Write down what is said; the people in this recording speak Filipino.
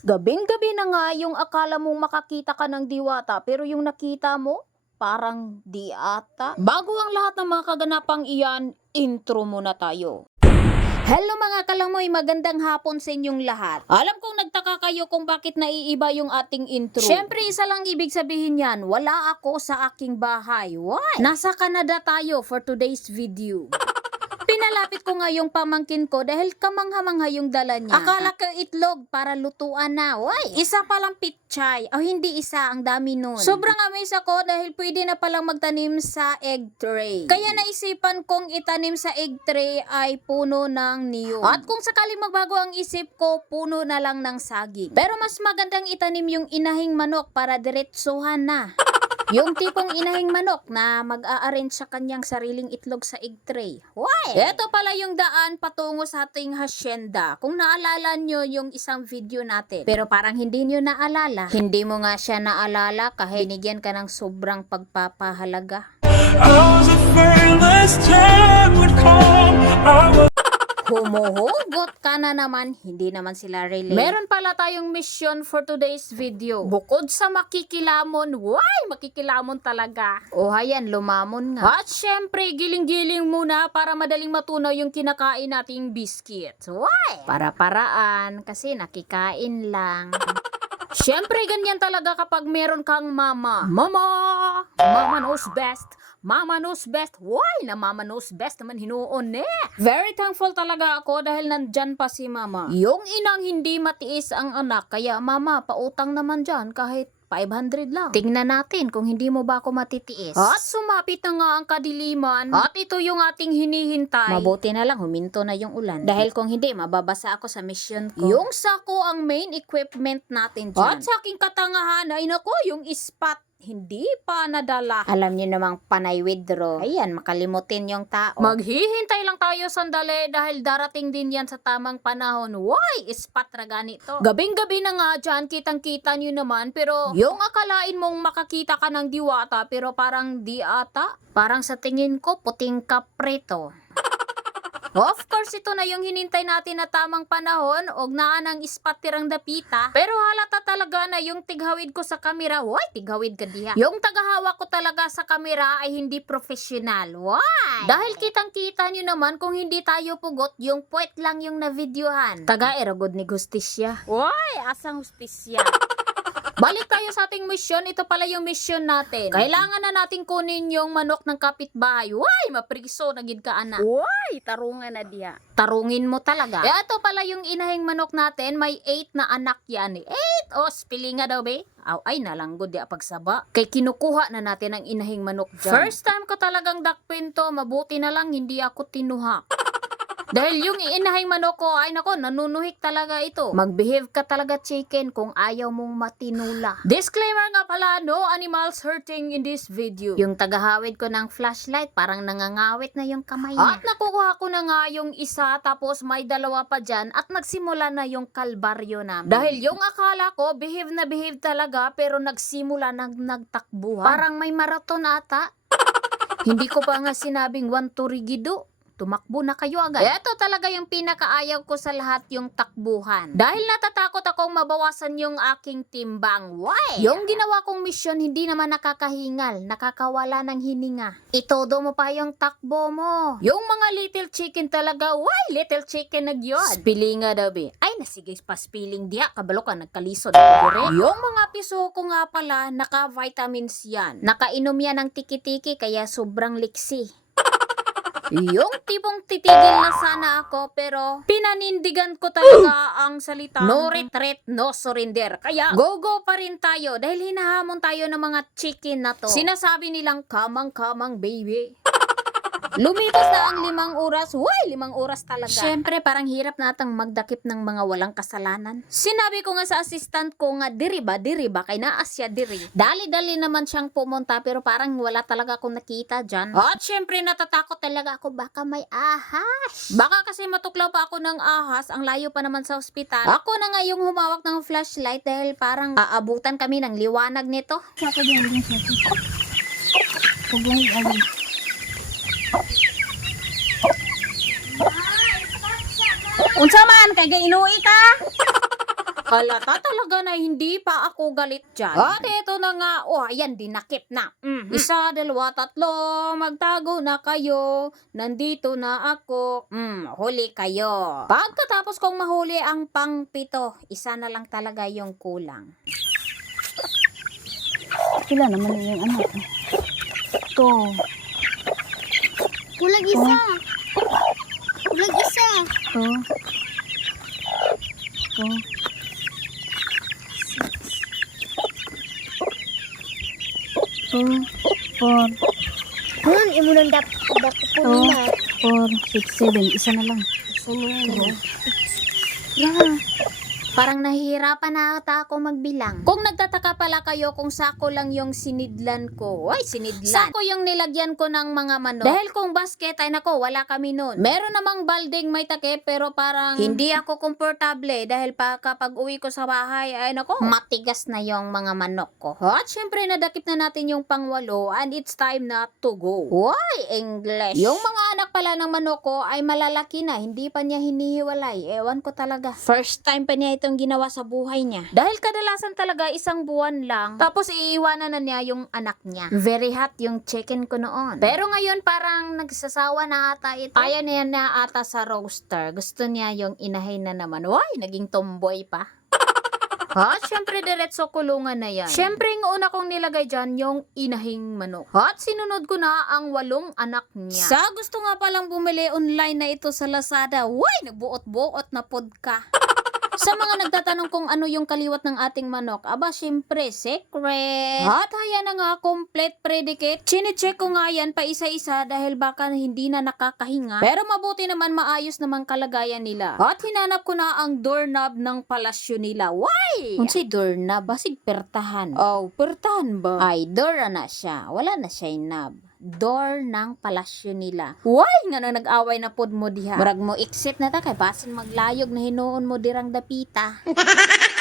Gabing-gabi na nga yung akala mong makakita ka ng diwata pero yung nakita mo parang di ata. Bago ang lahat ng mga kaganapang iyan, intro muna tayo. Hello mga kalamoy, magandang hapon sa inyong lahat. Alam kong nagtaka kayo kung bakit naiiba yung ating intro. Siyempre, isa lang ibig sabihin yan, wala ako sa aking bahay. Why? Nasa Canada tayo for today's video. Pinalapit ko nga yung pamangkin ko dahil kamangha-mangha yung dala niya. Akala ko itlog para lutuan na. Why? Isa palang pitchay. O hindi isa, ang dami nun. Sobrang amaze ako dahil pwede na palang magtanim sa egg tray. Kaya naisipan kong itanim sa egg tray ay puno ng niyog. At kung sakaling magbago ang isip ko, puno na lang ng saging. Pero mas magandang itanim yung inahing manok para diretsuhan na. Yung tipong inahing manok na mag-a-arrange sa kanyang sariling itlog sa egg tray. Why? Ito pala yung daan patungo sa ating hasyenda. Kung naalala nyo yung isang video natin. Pero parang hindi nyo naalala. Hindi mo nga siya naalala kahit binigyan ka ng sobrang pagpapahalaga. I was afraid this time Humuhugot ka na naman, hindi naman sila relate. Meron pala tayong mission for today's video. Bukod sa makikilamon, why makikilamon talaga? O hayan, lumamon nga. At syempre, giling-giling muna para madaling matunaw yung kinakain nating biscuit. Why? Para-paraan, kasi nakikain lang. Siyempre, ganyan talaga kapag meron kang mama. Mama! Mama knows best. Mama knows best. Why na mama knows best naman hinuon eh? Very thankful talaga ako dahil nandyan pa si mama. Yung inang hindi matiis ang anak, kaya mama, pautang naman dyan kahit 500 lang. Tingnan natin kung hindi mo ba ako matitiis. At sumapit na nga ang kadiliman. At ito yung ating hinihintay. Mabuti na lang huminto na yung ulan. Dahil kung hindi, mababasa ako sa mission ko. Yung sako ang main equipment natin dyan. At sa aking katangahan ay nako, yung ispat hindi pa nadala. Alam niyo namang panay withdraw. Ayan, makalimutin yung tao. Maghihintay lang tayo sandali dahil darating din yan sa tamang panahon. Why? Ispat na ganito. Gabing-gabi na nga dyan, kitang-kita nyo naman. Pero yung akalain mong makakita ka ng diwata pero parang di ata. Parang sa tingin ko, puting kapreto. Of course, ito na yung hinintay natin na tamang panahon, og naa ng ispat tirang dapita. Pero halata talaga na yung tighawid ko sa kamera, why tighawid ka diha? Yung tagahawak ko talaga sa kamera ay hindi professional. Why? Dahil kitang-kita nyo naman kung hindi tayo pugot, yung puwet lang yung na-videohan. Taga eragod ni Justisya. Why? Asang Justisya? Balik tayo sa ating mission. Ito pala yung mission natin. Kailangan na natin kunin yung manok ng kapitbahay. Why? Mapriso na gid ka anak. Uy, tarungan na diha. Tarungin mo talaga. Eh, ito pala yung inahing manok natin. May 8 na anak yan. 8? O, spilling nga daw, be. Aw, ay, nalanggod ya pagsaba. Kay kinukuha na natin ang inahing manok dyan. First time ko talagang dakpin to. Mabuti na lang hindi ako tinuhak. Dahil yung inahing manok ko, ay nako, nanunuhik talaga ito. Magbehave ka talaga chicken kung ayaw mong matinula. Disclaimer nga pala, no animals hurting in this video. Yung tagahawid ko ng flashlight, parang nangangawit na yung kamay niya. At nakukuha ko na nga yung isa, tapos may dalawa pa dyan, at nagsimula na yung kalbaryo namin. Dahil yung akala ko, behave na behave talaga, pero nagsimula nag nagtakbuhan. Parang may marathon ata. Hindi ko pa nga sinabing one to rigido. Tumakbo na kayo agad. Ito talaga yung pinakaayaw ko sa lahat yung takbuhan. Dahil natatakot akong mabawasan yung aking timbang. Why? Yung ginawa kong misyon hindi naman nakakahingal, nakakawala ng hininga. Itodo mo pa yung takbo mo. Yung mga little chicken talaga, why little chicken nagyod? Spilling nga daw be. Ay, nasigay pa spilling diya. Kabalo ka, nagkalisod. Yung mga piso ko nga pala, naka-vitamins yan. Nakainom yan ng tiki-tiki kaya sobrang liksi. Yung tipong titigil na sana ako pero pinanindigan ko talaga ang salita no retreat, no surrender. Kaya go-go pa rin tayo dahil hinahamon tayo ng mga chicken na to. Sinasabi nilang kamang-kamang baby. Lumipas na ang limang oras. Uy, limang oras talaga. Siyempre, parang hirap natang magdakip ng mga walang kasalanan. Sinabi ko nga sa assistant ko nga, diri ba, diri ba, kay naas siya diri. Dali-dali naman siyang pumunta, pero parang wala talaga akong nakita dyan. At syempre, natatakot talaga ako, baka may ahas. Baka kasi matuklaw pa ako ng ahas, ang layo pa naman sa ospital. Ako na nga yung humawak ng flashlight dahil parang aabutan kami ng liwanag nito. Sa Kung alin. Unsa man kay inuwi ka? Halata talaga na hindi pa ako galit dyan. At ito na nga, oh, ayan, dinakip na. Mhm. Isa, dalawa, tatlo, magtago na kayo. Nandito na ako. Mm, huli kayo. Pagkatapos kong mahuli ang pangpito, isa na lang talaga yung kulang. Sila naman yung anak. Ito. Kulang isa. Kulang isa. Ito. Ito. Ito. Four. Kulang imo nang dap dap po Oh. na. Four. Six, seven. Isa na lang. Yeah. Parang nahihirapan na ata ako magbilang. Kung nagtataka pala kayo kung sako lang yung sinidlan ko. Ay, sinidlan. Sako yung nilagyan ko ng mga manok. Dahil kung basket, ay nako, wala kami nun. Meron namang balding may takip, pero parang hindi ako komportable dahil pa kapag uwi ko sa bahay, ay nako, matigas na yung mga manok ko. At syempre, nadakip na natin yung pangwalo and it's time na to go. Why, English? Yung mga anak pala ng manok ko ay malalaki na, hindi pa niya hinihiwalay. Ewan ko talaga. First time pa niya itong ginawa sa buhay niya. Dahil kadalasan talaga isang buwan lang, tapos iiwanan na niya yung anak niya. Very hot yung chicken ko noon. Pero ngayon parang nagsasawa na ata ito. Kaya niya na ata sa roaster. Gusto niya yung inahay na naman. Why, naging tomboy pa. Ha? Siyempre, diretso kulungan na yan. Siyempre, yung una kong nilagay dyan, yung inahing manok. At sinunod ko na ang walong anak niya. Sa gusto nga palang bumili online na ito sa Lazada, way, nagbuot-buot na pod ka. Sa mga nagtatanong kung ano yung kaliwat ng ating manok, aba, syempre, secret. At haya na nga, complete predicate. Chinecheck ko nga yan pa isa-isa dahil baka hindi na nakakahinga. Pero mabuti naman maayos namang kalagayan nila. At hinanap ko na ang doorknob ng palasyo nila. Why? Kung si doorknob, basig pertahan. Oh, pertahan ba? Ay, door na siya. Wala na siya yung knob door ng palasyo nila. Why nga na nag-away na pod mo diha? Murag mo exit na ta kay basin maglayog na hinuon mo dirang dapita.